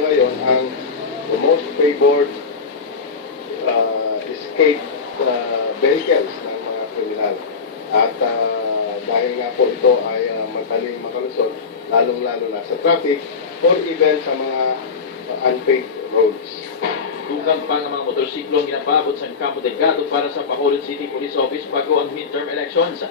ngayon ang most favored escape vehicles ng mga kriminal. At dahil nga po ito ay madaling makalusot, lalong-lalo na sa traffic or even sa mga unpaved roads. Dugang pa ng mga motorsiklong ginapaabot sa Campo Delgado para sa Bacolod City Police Office bago ang midterm elections.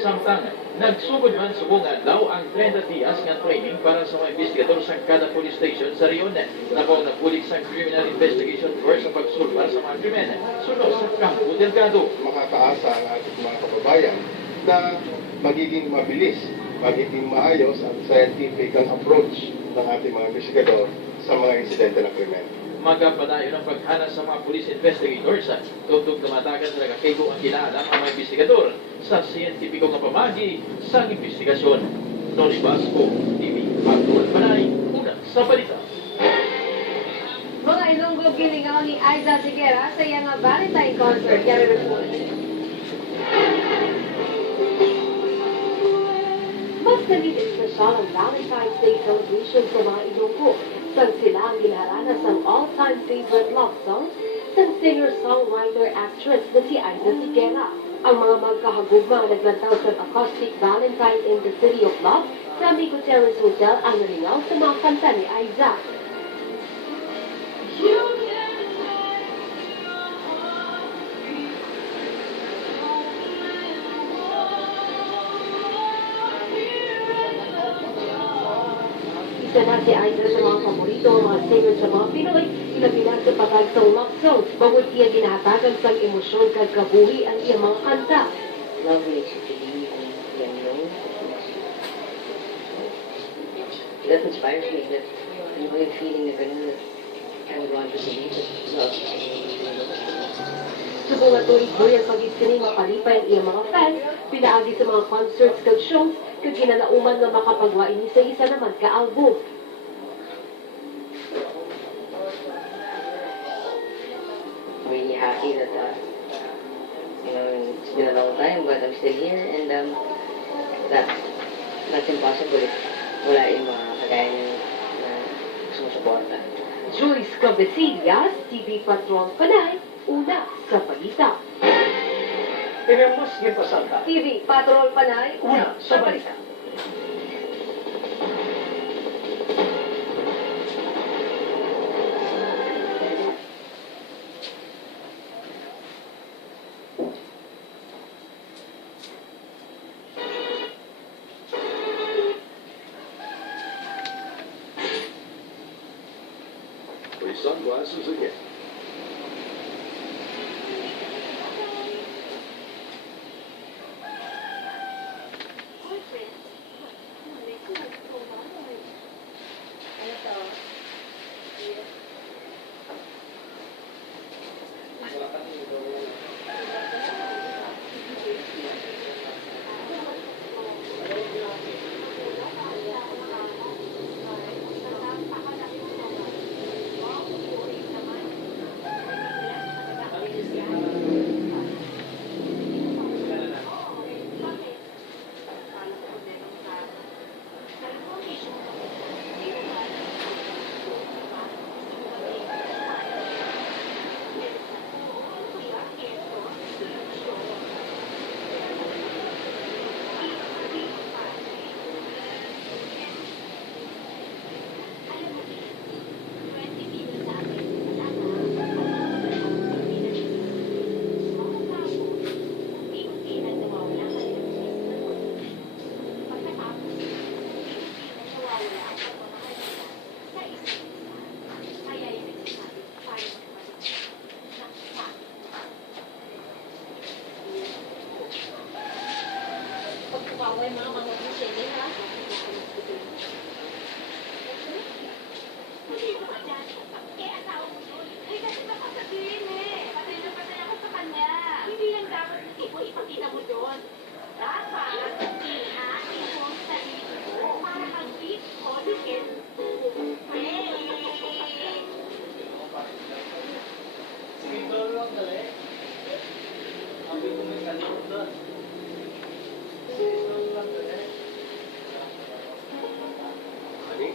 Samtang, nagsugod man subong adlaw ang 30 dias nga training para sa mga investigador sa kada police station sa Rion. Nabaw na pulik sa Criminal Investigation Force sa pagsulong para sa mga krimen sunod sa Campo Delgado. Makakaasa ang ating mga kababayan na magiging mabilis, magiging maayos ang scientific ang approach ng ating mga investigador sa mga insidente ng krimen. Magapadayon ang paghana sa mga police investigators. Tugtog na matagan sa nagakaigo ang kinaalam ang mga investigador sa siyentipiko nga pamagi sa investigasyon. Noli Basco, TV, Pagtuan Panay, una sa balita. Mga Ilonggo gilingaw ni Aiza Sigera sa iyang Valentine concert. Yari report. Mas naging espesyal ang Valentine's Day celebration sa mga Ilonggo. Sang sila ang ginaranas ng all-time favorite love song sa singer-songwriter-actress na si Aiza Sigera. Ang mga magkahagugma naglantaw sa acoustic Valentine in the City of Love sa Amigo Terrace Hotel ang nalingaw sa mga kanta ni Aiza. Isa na si Aiza sa mga paborito ng mga singer sa mga Pinoy, ilabi na sa pagagsang love songs, bawal iya ginahatagan sa emosyon kag kabuhi ang iyang mga kanta. Love makes you believe and know. That inspires me that yung feeling na ganun that I would want to believe it. Love. Subong nga tuloy ang pag-iskining mapalipay ang iyang mga fans, pinaagi sa mga concerts kag shows, kag ginalauman na makapagwain isa-isa naman ka-album. I'm really happy that, it's been a long time, but I'm still here, and that's impossible if wala yung mga kagaya niyo na sumusuporta. Joyce Cabecillas, TV Patrol Panay, una sa balita. Tenemos que pasar. TV Patrol Panay, Una sa balita. Free sunglasses again. Pagkakaway mga mga ha? Hindi ko ba dyan? Eh, asawa mo yun. Eh, kasi baka sabihin Patay na patay ako sa kanya. Hindi lang dapat ipakita mo doon. Dapat, ihain mo ang sarili mo para kang fit, holiday, Sige, doon lang dali. Sabi ko may kalimut doon. Sige, doon lang dali. Honey?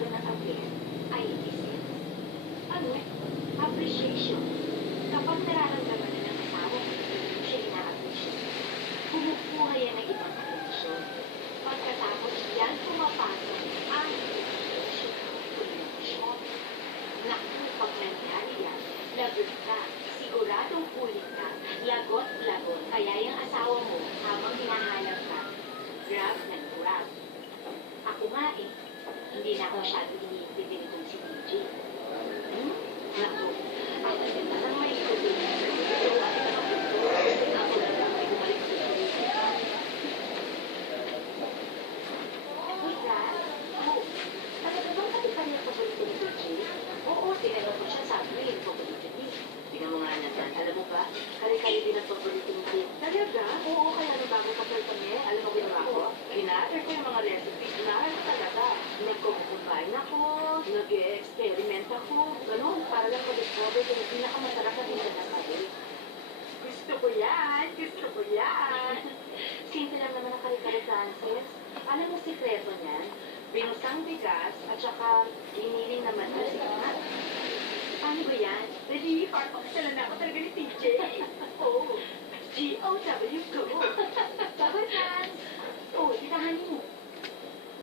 talaga ng affair ay hindi sex. Ano? Appreciation. Kapag nararamdaman na ng asawa mo, siya ina-appreciate. Kumukuha yan ng ibang atensyon. Pagkatapos yan pumapasok ang connection. Naku, pag nangyari yan, lagot ka, siguradong ulit ka, lagot-lagot. Kaya yung asawa mo, habang hinahanap ka, grab ng grab. Ako nga eh, hindi na ako masyado iniintindi nitong si DJ. Naku, ako din na lang may ikutin na sa iyo. Ako na lang may bumalik sa politika. Wait lang. Oh, talaga bang pati kanya paborito ni DJ? Oo, tinanong ko siya, sabi niya yung paborito niya. Tingnan mo nga naman, alam mo ba, kare-kare din ang paborito ni Kim. Talaga? Oo, kaya nung bago kasal kami, alam mo ginawa ko, in-order ko yung mga recipes na talaga. Nagko-combine ako, nag-experiment ako, gano'n, para lang ma-discover yung pinakamasarap na hindi na kami. Gusto ko yan! Gusto ko yan! Simple lang naman ang kare-kare, Francis. Alam mo sikreto niyan? Binusang bigas at saka iniling naman na siya. Paano ba yan? Nagiging part of sila na ako talaga ni TJ. Oh, G-O-W, go!